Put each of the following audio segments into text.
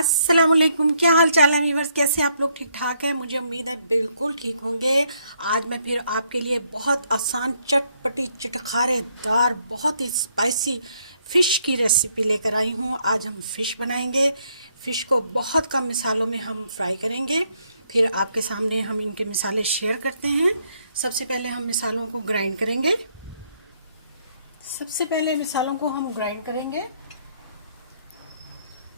अस्सलामुअलैकुम, क्या हाल चाल है वीवर्स। कैसे आप लोग? ठीक ठाक हैं? मुझे उम्मीद है बिल्कुल ठीक होंगे। आज मैं फिर आपके लिए बहुत आसान, चटपटी, चटखारेदार, बहुत ही स्पाइसी फ़िश की रेसिपी लेकर आई हूँ। आज हम फ़िश बनाएंगे। फ़िश को बहुत कम मिसालों में हम फ्राई करेंगे। फिर आपके सामने हम इनके मिसाले शेयर करते हैं। सबसे पहले हम मिसालों को ग्राइंड करेंगे। सबसे पहले मिसालों को हम ग्राइंड करेंगे।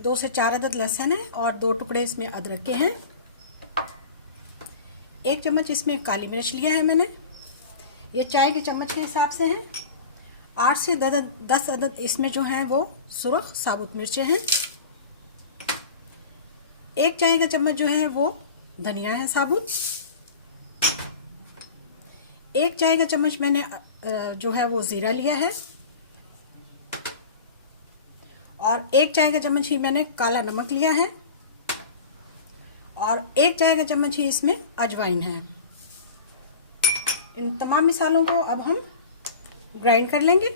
2 से 4 अदद लहसुन है और 2 टुकड़े इसमें अदरक के हैं। 1 चम्मच इसमें काली मिर्च लिया है मैंने, ये चाय के चम्मच के हिसाब से हैं। 8 से 10 अदद इसमें जो हैं वो सुरख साबुत मिर्चें हैं। 1 चाय का चम्मच जो है वो धनिया है साबुत। 1 चाय का चम्मच मैंने जो है वो ज़ीरा लिया है और 1 चाय का चम्मच ही मैंने काला नमक लिया है और 1 चाय का चम्मच ही इसमें अजवाइन है। इन तमाम मिसालों को अब हम ग्राइंड कर लेंगे।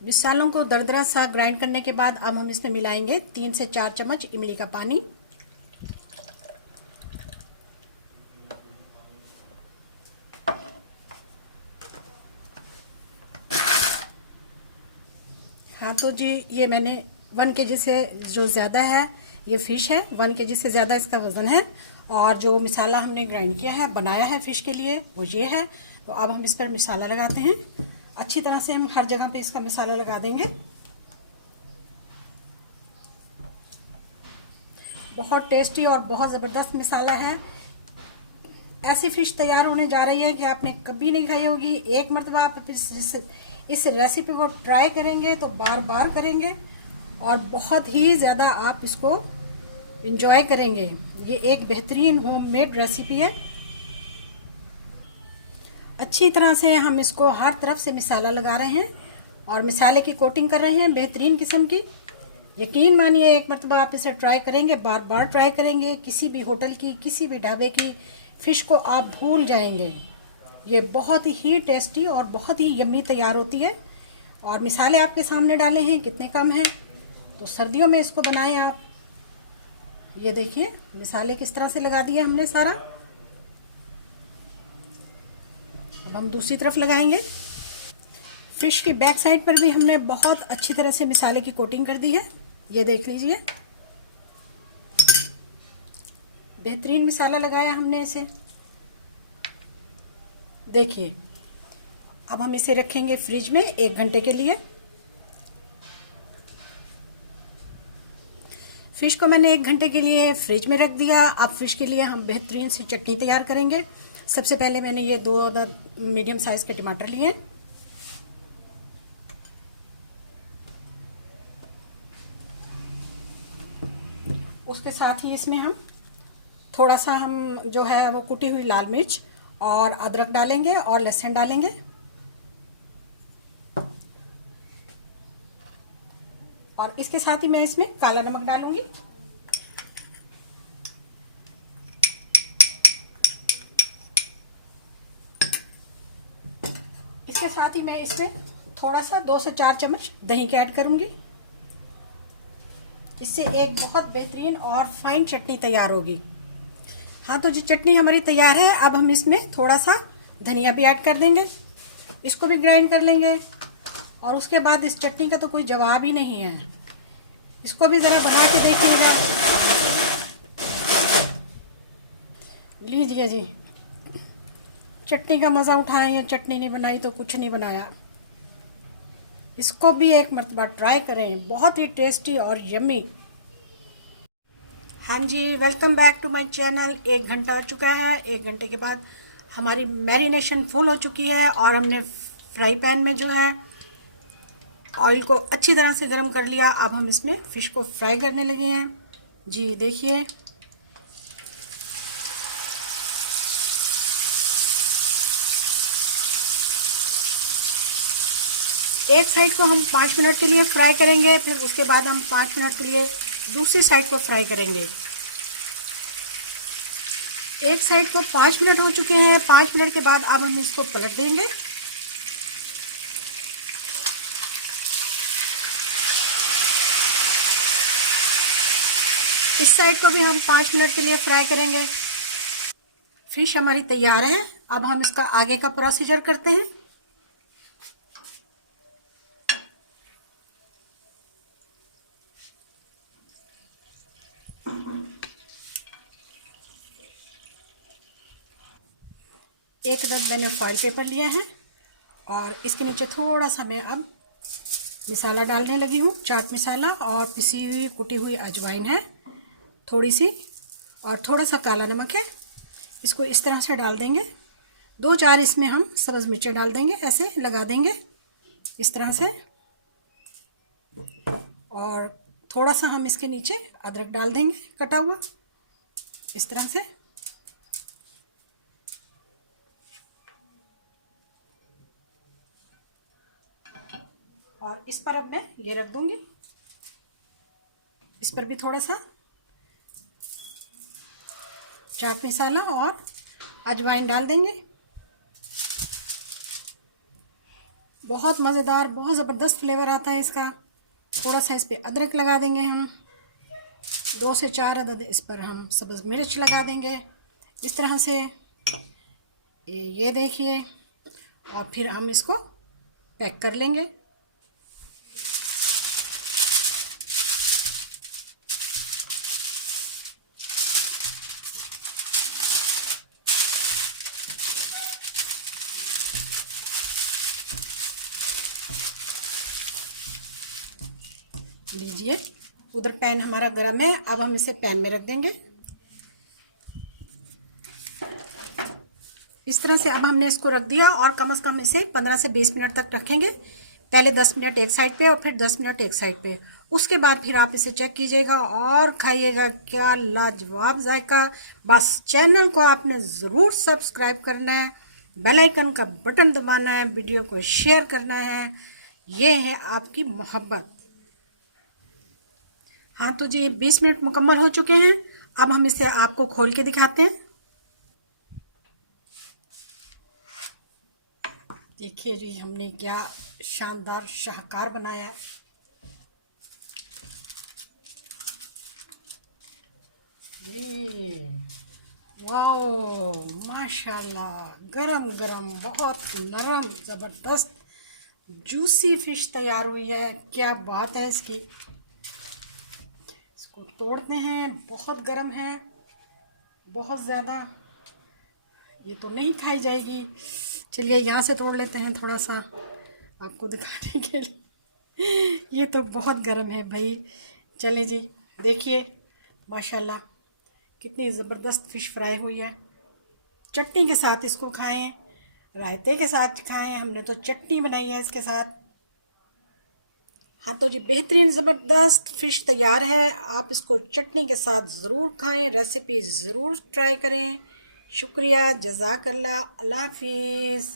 मिसालों को दरदरा सा ग्राइंड करने के बाद अब हम इसमें मिलाएंगे 3 से 4 चम्मच इमली का पानी। हाँ तो जी, ये मैंने 1 केजी से जो ज़्यादा है ये फ़िश है, 1 केजी से ज़्यादा इसका वज़न है। और जो मिसाला हमने ग्राइंड किया है, बनाया है फ़िश के लिए, वो ये है। तो अब हम इस पर मिसाला लगाते हैं। अच्छी तरह से हम हर जगह पे इसका मिसाला लगा देंगे। बहुत टेस्टी और बहुत ज़बरदस्त मिसाला है। ऐसी फ़िश तैयार होने जा रही है कि आपने कभी नहीं खाई होगी। एक मरतबा आप इस रेसिपी को ट्राई करेंगे तो बार बार करेंगे और बहुत ही ज़्यादा आप इसको इंजॉय करेंगे। ये एक बेहतरीन होममेड रेसिपी है। अच्छी तरह से हम इसको हर तरफ से मिसाला लगा रहे हैं और मिसाले की कोटिंग कर रहे हैं बेहतरीन किस्म की। यकीन मानिए, एक मरतबा आप इसे ट्राई करेंगे, बार बार ट्राई करेंगे। किसी भी होटल की, किसी भी ढाबे की फ़िश को आप भूल जाएंगे। ये बहुत ही टेस्टी और बहुत ही यम्मी तैयार होती है। और मिसाले आपके सामने डाले हैं, कितने कम हैं। तो सर्दियों में इसको बनाएं आप। ये देखिए मिसाले किस तरह से लगा दिए हमने सारा। अब हम दूसरी तरफ लगाएंगे। फ़िश की बैक साइड पर भी हमने बहुत अच्छी तरह से मिसाले की कोटिंग कर दी है। ये देख लीजिए, बेहतरीन मिसाला लगाया हमने इसे। देखिए, अब हम इसे रखेंगे फ्रिज में 1 घंटे के लिए। फ़िश को मैंने 1 घंटे के लिए फ्रिज में रख दिया। अब फ़िश के लिए हम बेहतरीन सी चटनी तैयार करेंगे। सबसे पहले मैंने ये 2 अदद मीडियम साइज़ के टमाटर लिए। उसके साथ ही इसमें हम थोड़ा सा हम जो है वो कुटी हुई लाल मिर्च और अदरक डालेंगे और लहसुन डालेंगे। और इसके साथ ही मैं इसमें काला नमक डालूंगी। इसके साथ ही मैं इसमें थोड़ा सा 2 से 4 चम्मच दही के ऐड करूंगी। इससे एक बहुत बेहतरीन और फाइन चटनी तैयार होगी। हाँ तो जी, चटनी हमारी तैयार है। अब हम इसमें थोड़ा सा धनिया भी ऐड कर देंगे, इसको भी ग्राइंड कर लेंगे। और उसके बाद इस चटनी का तो कोई जवाब ही नहीं है। इसको भी ज़रा बना के देखिएगा। लीजिए जी, चटनी का मज़ा उठाएं। या चटनी नहीं बनाई तो कुछ नहीं बनाया। इसको भी एक मरतबा ट्राई करें, बहुत ही टेस्टी और यम्मी। हाँ जी, welcome back to my channel. 1 घंटा हो चुका है। 1 घंटे के बाद हमारी मैरिनेशन फुल हो चुकी है और हमने फ्राई पैन में जो है ऑयल को अच्छी तरह से गर्म कर लिया। अब हम इसमें फ़िश को फ्राई करने लगे हैं। जी देखिए, एक साइड को हम 5 मिनट के लिए फ्राई करेंगे, फिर उसके बाद हम 5 मिनट के लिए दूसरी साइड को फ्राई करेंगे। एक साइड को 5 मिनट हो चुके हैं। 5 मिनट के बाद अब हम इसको पलट देंगे। इस साइड को भी हम 5 मिनट के लिए फ्राई करेंगे। फिश हमारी तैयार है। अब हम इसका आगे का प्रोसीजर करते हैं। एक अदद मैंने फॉइल पेपर लिया है और इसके नीचे थोड़ा सा मैं अब मसाला डालने लगी हूँ। चाट मसाला और पिसी हुई कुटी हुई अजवाइन है थोड़ी सी, और थोड़ा सा काला नमक है। इसको इस तरह से डाल देंगे। 2-4 इसमें हम सब्ज़ मिर्चें डाल देंगे, ऐसे लगा देंगे इस तरह से। और थोड़ा सा हम इसके नीचे अदरक डाल देंगे कटा हुआ इस तरह से। और इस पर अब मैं ये रख दूंगी। इस पर भी थोड़ा सा चाट मसाला और अजवाइन डाल देंगे। बहुत मज़ेदार, बहुत ज़बरदस्त फ्लेवर आता है इसका। थोड़ा सा इस पर अदरक लगा देंगे हम। 2 से 4 अदद इस पर हम सब्ज़ मिर्च लगा देंगे इस तरह से। ये देखिए, और फिर हम इसको पैक कर लेंगे। लीजिए, उधर पैन हमारा गर्म है। अब हम इसे पैन में रख देंगे इस तरह से। अब हमने इसको रख दिया और कम से कम इसे 15 से 20 मिनट तक रखेंगे। पहले 10 मिनट एक साइड पे और फिर 10 मिनट एक साइड पे। उसके बाद फिर आप इसे चेक कीजिएगा और खाइएगा। क्या लाजवाब जायका। बस चैनल को आपने ज़रूर सब्सक्राइब करना है, बेल आइकन का बटन दबाना है, वीडियो को शेयर करना है। ये है आपकी मोहब्बत। हाँ तो जी 20 मिनट मुकम्मल हो चुके हैं। अब हम इसे आपको खोल के दिखाते हैं। देखिए जी, हमने क्या शानदार शाहकार बनाया। वाओ माशाल्लाह, गरम गरम, बहुत नरम, ज़बरदस्त जूसी फिश तैयार हुई है। क्या बात है इसकी। इसको तोड़ते हैं। बहुत गरम है, बहुत ज़्यादा। ये तो नहीं खाई जाएगी। चलिए यहाँ से तोड़ लेते हैं थोड़ा सा आपको दिखाने के लिए। ये तो बहुत गर्म है भाई। चले जी, देखिए माशाल्लाह कितनी ज़बरदस्त फ़िश फ्राई हुई है। चटनी के साथ इसको खाएं, रायते के साथ खाएं। हमने तो चटनी बनाई है इसके साथ। हाँ तो जी बेहतरीन ज़बरदस्त फ़िश तैयार है। आप इसको चटनी के साथ ज़रूर खाएं। रेसिपी ज़रूर ट्राई करें। शुक्रिया, जज़ाकल्लाह, अल्लाह हाफिज़।